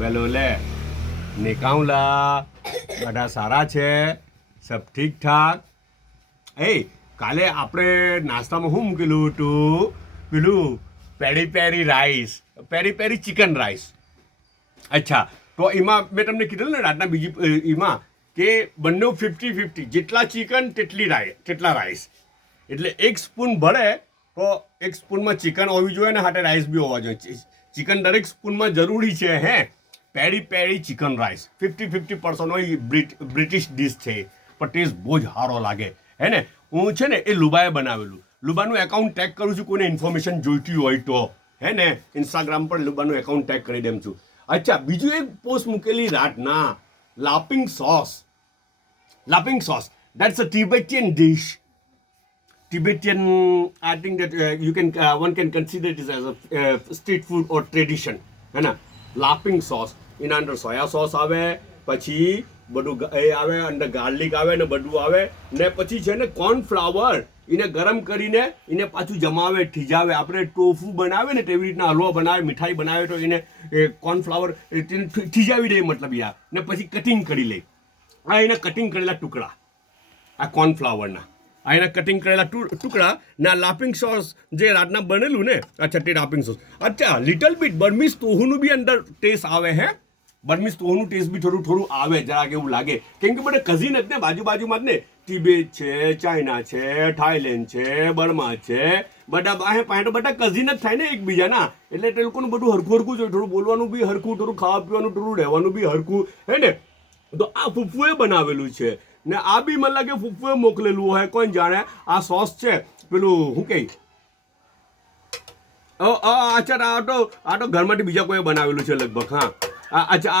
બેલોલે નિકાઉલા બધા સારા છે સબ ઠીક ઠાક. એ કાલે આપણે નાસ્તામાં શું મૂકેલું હતું? પેલું પેરી પેરી રાઈસ, પેરી પેરી ચિકન રાઈસ. અચ્છા, તો એમાં મેં તમને કીધું ને રાતના બીજી એમાં કે બંને 50-50, જેટલા ચિકન તેટલા રાઈસ. એટલે એક સ્પૂન ભરે તો એક સ્પૂનમાં ચિકન હોવી જોઈએ ને સાથે રાઈસ બી હોવા જોઈએ. ચિકન દરેક સ્પૂનમાં જરૂરી છે. હે પેરી પેરી ચિકન રાઈસ 50-50% હોય. બ્રિટિશ ડિશ છે પણ ટેસ્ટ બહુ જ સારો લાગે. હે ને હું છે ને એ લુબાએ બનાવેલું. લુબાનું એકાઉન્ટ ટેગ કરું છું, કોઈને ઇન્ફોર્મેશન જોઈતી હોય તો. હે ને ઇન્સ્ટાગ્રામ પર લુબાનું એકાઉન્ટ ટેગ કરી દેમ છું. અચ્છા, બીજું એક પોસ્ટ મૂકેલી રાતના, laughing sauce. Laughing sauce, that's a Tibetan dish. Tibetan, I think that one can consider it as a street food or tradition. है ना, લાફિંગ સોસ. એના અંદર સોયા સોસ આવે, પછી બધું એ આવે, અંદર ગાર્લિક આવે ને બધું આવે ને પછી છે ને કોર્નફ્લાવર એને ગરમ કરીને એને પાછું જમાવે, થીજાવે. આપણે ટોફુ બનાવે ને તેવી રીતના હલવો બનાવે, મીઠાઈ બનાવે તો એને કોર્નફ્લાવર થીજાવી દે, મતલબ યાર, ને પછી કટિંગ કરી લે. આ એના કટિંગ કરેલા ટુકડા, આ કોર્નફ્લાવરના આ એના કટિંગ કરેલા ટુકડા ને આ લાફિંગ સોસ જે રાતના બનેલું ને, આ છઠ્ઠી લાફિંગ સોસ. અચ્છા, લિટલ બીટ બર્મીઝ તોહુનું બી અંદર ટેસ્ટ આવે. હે, બર્મીઝ તોહુનું ટેસ્ટ બી થોડું આવે, જરાક એવું લાગે. કેમ કે બધા કઝિન જ ને, બાજુમાં જ ને. તિબેટ છે, ચાઇના છે, થાઈલેન્ડ છે, બર્મા છે, બધા પાસે તો બધા કઝિન જ થાય ને એકબીજાના. એટલે તે લોકોનું બધું હરખું જ હોય. થોડું બોલવાનું બી હરખું, થોડું ખાવા પીવાનું, થોડું રહેવાનું બી હરખું. હે ને, તો આ ફૂફુએ બનાવેલું છે ને આ બી મને લાગે ફૂફુએ મોકલેલું હોય, કોણ જાણે. આ સોસ છે પેલું શું કહે, અચ્છા આ તો ઘરમાંથી બીજા કોઈ બનાવેલું છે લગભગ. હા, અચ્છા,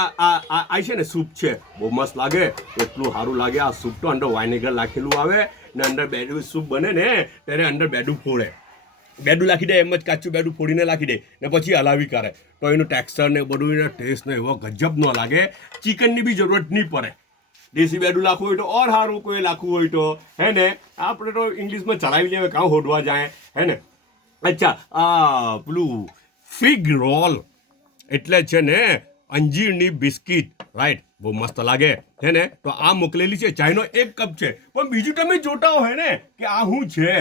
આ છે ને સૂપ છે, બહુ મસ્ત લાગે, એટલું સારું લાગે. આ સૂપ તો અંદર વાઇનેગર નાખેલું આવે ને અંદર બેડું સૂપ બને ને ત્યારે અંદર બેડું ફોડે, બેડું નાખી દે, એમ જ કાચું બેડું ફોડીને નાખી દે ને પછી હલાવી કરે તો એનું ટેક્સચર ને બધું એનો ટેસ્ટ ને એવો ગજબ ન લાગે. ચિકનની બી જરૂરત નહીં પડે. દેશી બેડું લાખવું હોય તો ઓર સારું, કોઈ લાખવું હોય તો. હે ને, આપણે તો ઇંગ્લિશમાં ચલાવી લેવે, કાં હોડવા જાય. હે ને, અચ્છા, પેલું ફિગ રોલ એટલે છે ને અંજીરની બિસ્કિટ, રાઈટ, બહુ મસ્ત લાગે. હે ને, તો આ મોકલેલી છે. ચાયનો 1 કપ છે. પણ બીજું તમે જોતા હો ને કે આ શું છે.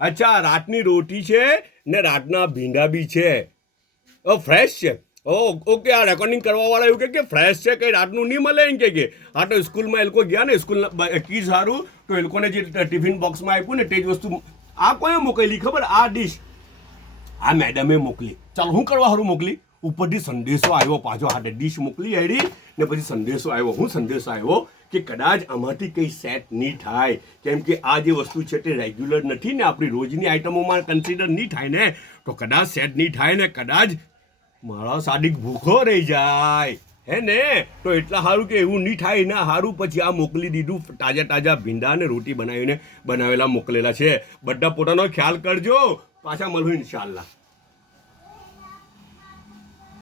અચ્છા, રાતની રોટી છે ને રાતના ભીંડા બી છે. ફ્રેશ છે. ઓકે, આ રેકોર્ડિંગ કરવાવાળા એવું કે ફ્રેશ છે, કંઈ રાતનું નહીં મળે એમ કે આ તો સ્કૂલમાં એ લોકો ગયા ને, સ્કૂલના કી સારું તો એ લોકોને જે ટિફિન બોક્સમાં આપ્યું ને તે જ વસ્તુ આ કોઈ મોકલી ખબર. આ ડીશ આ મેડમે મોકલી. ચાલો, હું કરવા સારું મોકલી, ઉપરથી સંદેશો આવ્યો પાછો. હાથે ડીશ મોકલી આવી ને પછી સંદેશો આવ્યો. હું સંદેશો આવ્યો કે કદાચ આમાંથી કંઈ સેટ નહીં થાય, કેમ કે આ જે વસ્તુ છે તે રેગ્યુલર નથી ને, આપણી રોજની આઈટમોમાં કન્સિડર નહીં થાય ને, તો કદાચ સેટ નહીં થાય ને કદાચ મારા સાડિક ભૂખો રહી જાય. હે ને, તો એટલા સારું કે એવું નહીં થાય ને સારું. પછી આ મોકલી દીધું, તાજા ભીંડા ને રોટી બનાવેલા મોકલેલા છે. બધા પોતાનો ખ્યાલ કરજો. પાછા મળું ઇન્શાલ્લાહ.